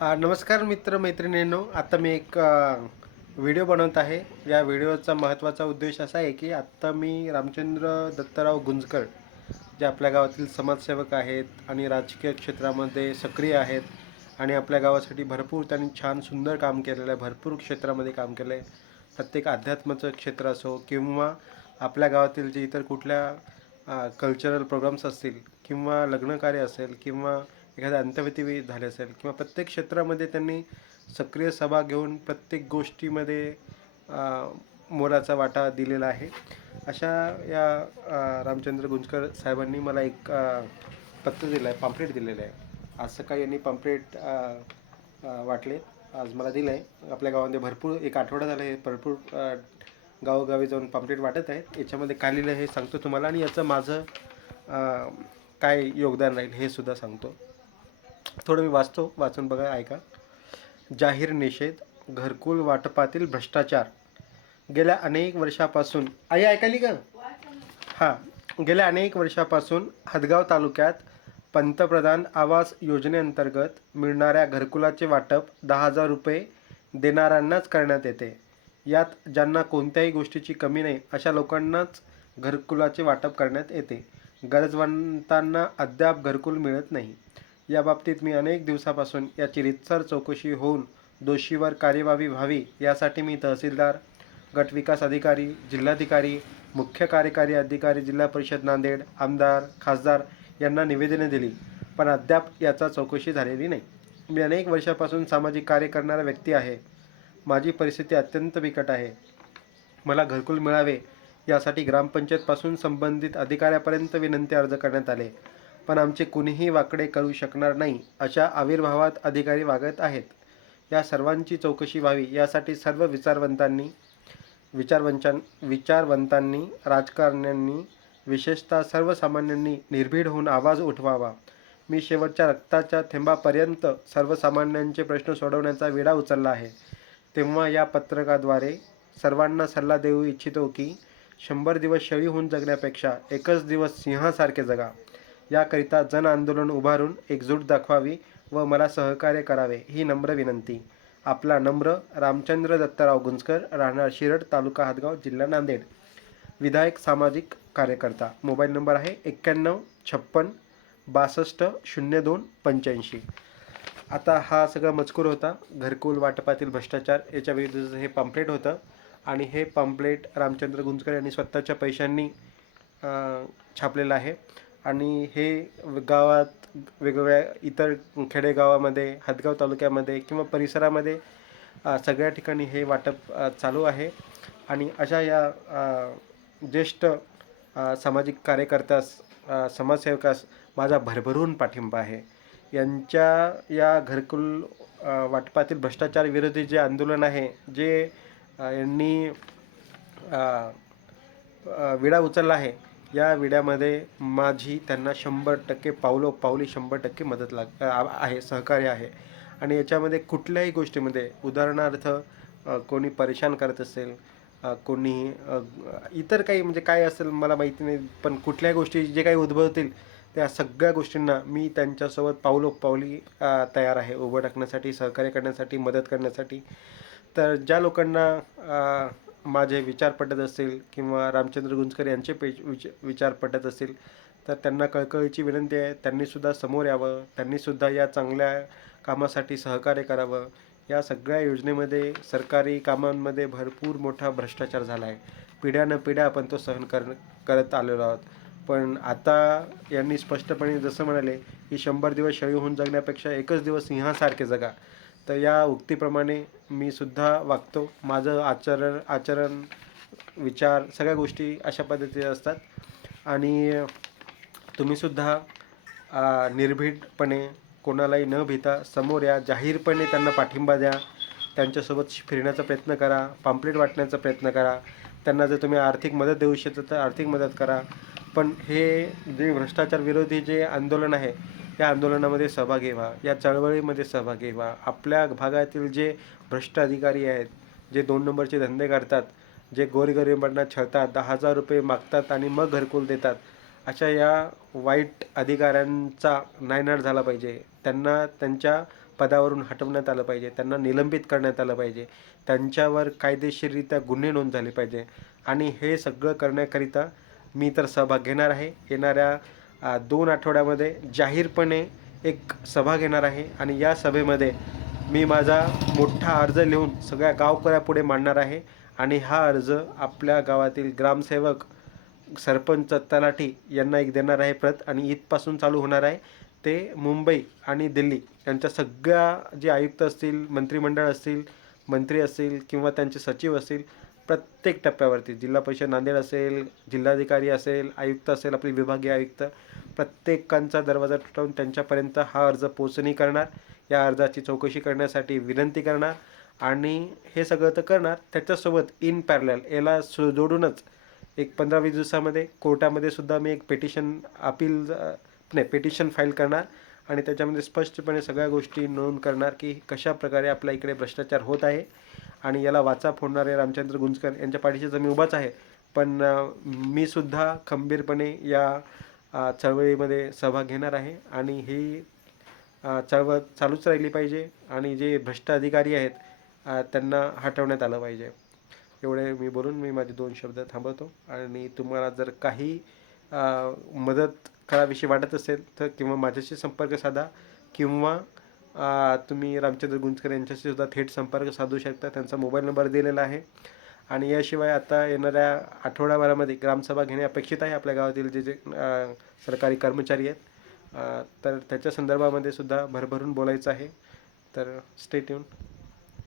नमस्कार मित्र मैत्रिणींनो. आता मी एक व्हिडिओ बनवत आहे. या व्हिडिओचा महत्त्वाचा उद्देश असा आहे की आत्ता मी रामचंद्र दत्तराव गुंजकर जे आपल्या गावातील समाजसेवक आहेत आणि राजकीय क्षेत्रामध्ये सक्रिय आहेत आणि आपल्या गावासाठी भरपूर त्यांनी छान सुंदर काम केलेलं आहे भरपूर क्षेत्रामध्ये काम केलं आहे. प्रत्येक अध्यात्माचं क्षेत्र असो किंवा आपल्या गावातील जे इतर कुठल्या कल्चरल प्रोग्राम्स असतील किंवा लग्नकार्य असेल किंवा एखादा अंतव्यतीवी झाले असेल किंवा प्रत्येक क्षेत्रामध्ये त्यांनी सक्रिय सभा घेऊन प्रत्येक गोष्टीमध्ये मोलाचा वाटा दिलेला आहे. अशा या रामचंद्र गुंजकर साहेबांनी मला एक पत्र दिलं आहे पाम्पलेट दिलेलं आहे. आज सकाळी यांनी पाम्पलेट वाटले. आज मला दिलं आहे आपल्या गावामध्ये भरपूर एक आठवडा झाला हे भरपूर गावोगावी जाऊन पाम्पलेट वाटत आहेत. याच्यामध्ये काय लिहिलं हे सांगतो तुम्हाला आणि याचं माझं काय योगदान राहील हे सुद्धा सांगतो. थोडं मी वाचतो वाचून बघा ऐका. जाहीर निषेध घरकुल वाटपातील भ्रष्टाचार. गेल्या अनेक वर्षापासून आई ऐकाली का? हां. गेल्या अनेक वर्षापासून हदगाव तालुक्यात पंतप्रधान आवास योजनेअंतर्गत मिळणाऱ्या घरकुलाचे वाटप दहा हजार रुपये देणाऱ्यांनाच करण्यात येते. यात ज्यांना कोणत्याही गोष्टीची कमी नाही अशा लोकांनाच घरकुलाचे वाटप करण्यात येते. गरजवंतांना अद्याप घरकुल मिळत नाही. याबाबतीत मी अनेक दिवसापासून याची रितसर चौकशी होऊन दोषीवर कार्यवाही व्हावी यासाठी मी तहसीलदार गट विकास अधिकारी जिल्हाधिकारी मुख्य कार्यकारी अधिकारी जिल्हा परिषद नांदेड आमदार खासदार यांना निवेदने दिली पण अद्याप याचा चौकशी झालेली नाही. मी अनेक वर्षापासून सामाजिक कार्य करणारा व्यक्ती आहे. माझी परिस्थिती अत्यंत बिकट आहे. मला घरकुल मिळावे यासाठी ग्रामपंचायतपासून संबंधित अधिकाऱ्यापर्यंत विनंती अर्ज करण्यात आले. पण आमचे कुणीही वाकडे करू शकणार नाही अशा आविर्भावात अधिकारी वागत आहेत. या सर्वांची चौकशी व्हावी यासाठी सर्व विचारवंतांनी विचारवंचां विचारवंतांनी राजकारण्यांनी विशेषतः सर्वसामान्यांनी निर्भीड होऊन आवाज उठवावा. मी शेवटच्या रक्ताच्या थेंबापर्यंत सर्वसामान्यांचे प्रश्न सोडवण्याचा विडा उचलला आहे. तेव्हा या पत्रकाद्वारे सर्वांना सल्ला देऊ इच्छितो की शंभर दिवस शेळी होऊन जगण्यापेक्षा एकच दिवस सिंहासारखे जगा. याकरिता जन आंदोलन उभारून एकजूट दाखवावी व मला सहकार्य करावे ही नम्र विनंती. आपला नम्र रामचंद्र दत्तराव गुंजकर राहणार शिरड तालुका हातगाव जिल्हा नांदेड. विधायक सामाजिक कार्यकर्ता. मोबाईल नंबर आहे एक्क्याण्णव छप्पन बासष्ट शून्य दोन पंच्याऐंशी. आता हा सगळा मजकूर होता. घरकुल वाटपातील भ्रष्टाचार याच्या विरुद्धचं हे पम्पलेट होतं. आणि हे पम्पलेट रामचंद्र गुंजकर यांनी स्वतःच्या पैशांनी छापलेलं आहे. आणि हे गावात वेगवेगळ्या इतर खेडेगावामध्ये हदगाव तालुक्यामध्ये किंवा परिसरामध्ये सगळ्या ठिकाणी हे वाटप चालू आहे. आणि अशा या ज्येष्ठ सामाजिक कार्यकर्त्यास समाजसेवकास माझा भरभरून पाठिंबा आहे. यांच्या या घरकुल वाटपातील भ्रष्टाचार विरोधी जे आंदोलन आहे जे यांनी विडा उचलला आहे या विड्यामध्ये माझी त्यांना शंभर टक्के पावलो पावली शंभर टक्के मदत लाग आहे सहकार्य आहे. आणि याच्यामध्ये कुठल्याही गोष्टीमध्ये उदाहरणार्थ कोणी परेशान करत असेल कोणी इतर काही म्हणजे काय असेल मला माहिती नाही पण कुठल्याही गोष्टी जे काही उद्भवतील त्या सगळ्या गोष्टींना मी त्यांच्यासोबत पावलोपावली पावली तयार आहे. उभं टाकण्यासाठी सहकार्य करण्यासाठी मदत करण्यासाठी. तर ज्या लोकांना माझे विचार पटत असतील किंवा रामचंद्र गुंजकर यांचे पेज विच विचार पटत असतील तर त्यांना कळकळीची विनंती आहे त्यांनीसुद्धा समोर यावं त्यांनीसुद्धा या चांगल्या कामासाठी सहकार्य करावं. या सगळ्या योजनेमध्ये सरकारी कामांमध्ये भरपूर मोठा भ्रष्टाचार झाला आहे पिढ्यानं पिढ्या आपण तो सहन कर करत आलेलो आहोत. पण आता यांनी स्पष्टपणे जसं म्हणाले की शंभर दिवस शेळी होऊन जगण्यापेक्षा एकच दिवस सिंहासारखे जगा. तर या उक्तीप्रमाणे मी सुद्धा वागतो. माझं आचरण आचरण विचार सगळ्या गोष्टी अशा पद्धतीच्या असतात. आणि तुम्हीसुद्धा निर्भीडपणे कोणालाही न भीता समोर या जाहीरपणे त्यांना पाठिंबा द्या. त्यांच्यासोबत फिरण्याचा प्रयत्न करा पाम्पलेट वाटण्याचा प्रयत्न करा. त्यांना जर तुम्ही आर्थिक मदत देऊ शकता तर आर्थिक मदत करा. पण हे जे भ्रष्टाचार विरोधी जे आंदोलन आहे या आंदोलनामध्ये सहभागी व्हा या चळवळीमध्ये सहभागी व्हा आपल्या भागातील जे भ्रष्ट अधिकारी आहेत जे दोन नंबरचे धंदे करतात जे गोरगरिबांना छळतात दहा हजार रुपये मागतात आणि मग घरकुल देतात अशा या वाईट अधिकाऱ्यांचा नायनाट झाला पाहिजे. त्यांना त्यांच्या पदावरून हटवण्यात आलं पाहिजे त्यांना निलंबित करण्यात आलं पाहिजे. त्यांच्यावर कायदेशीररित्या गुन्हे नोंद झाले पाहिजे. आणि हे सगळं करण्याकरिता मी तर सहभाग घेणार आहे. येणाऱ्या दोन आठवड्यामध्ये जाहीरपणे एक सभा घेणार आहे आणि या सभेमध्ये मी माझा मोठा अर्ज लिहून सगळ्या गावकऱ्यापुढे मांडणार आहे आणि हा अर्ज आपल्या गावातील ग्रामसेवक सरपंच तलाठी यांना एक देणार आहे प्रत आणि इथपासून चालू होणार आहे. ते मुंबई आणि दिल्ली यांच्या सगळ्या जे आयुक्त असतील मंत्रिमंडळ असतील मंत्री असतील किंवा त्यांचे सचिव असतील प्रत्येक टप्प्यावरती. जिल्हा परिषद नांदेड असेल जिल्हाधिकारी असेल आयुक्त असेल आपले विभागीय आयुक्त प्रत्येकांचा दरवाजा ठोठावून त्यांच्यापर्यंत हा अर्ज पोचणी करणार. या अर्जाची चौकशी करण्यासाठी विनंती करणार आणि हे सगळं तर करणार. त्याच्यासोबत इन पॅरलल याला सु जोडूनच एक पंधरा वीस दिवसामध्ये कोर्टामध्ये सुद्धा मी एक पेटिशन अपील नाही पेटिशन फाईल करणार. आणि त्याच्यामध्ये स्पष्टपणे सगळ्या गोष्टी नोंद करणार की कशा प्रकारे आपल्या इकडे भ्रष्टाचार होत आहे. आणि याला वाचा फोडणारे रामचंद्र गुंजकर यांच्या पाठीशी तर मी उभाच आहे. पण मी सुद्धा खंबीरपणे या चळवळीमध्ये सहभाग घेणार आहे. आणि ही चळवळ चालूच राहिली पाहिजे. आणि जे भ्रष्ट अधिकारी आहेत त्यांना हटवण्यात आलं पाहिजे. एवढे मी बोलून मी माझे दोन शब्द थांबवतो. आणि तुम्हाला जर काही मदत कराविषयी वाटत असेल तर किंवा माझ्याशी संपर्क साधा किंवा तुम्ही रामचंद्र गुंजकर यांच्याशी सुद्धा थेट संपर्क साधू शकता. त्यांचा मोबाईल नंबर दिलेला आहे. आणि याशिवाय आता येणाऱ्या आठवड्याभरामध्ये ग्रामसभा घेणे अपेक्षित आहे आपल्या गावातील जे जे सरकारी कर्मचारी आहेत. तर त्याच्या संदर्भामध्ये सुद्धा भरभरून बोलायचं आहे. तर स्टेट येऊन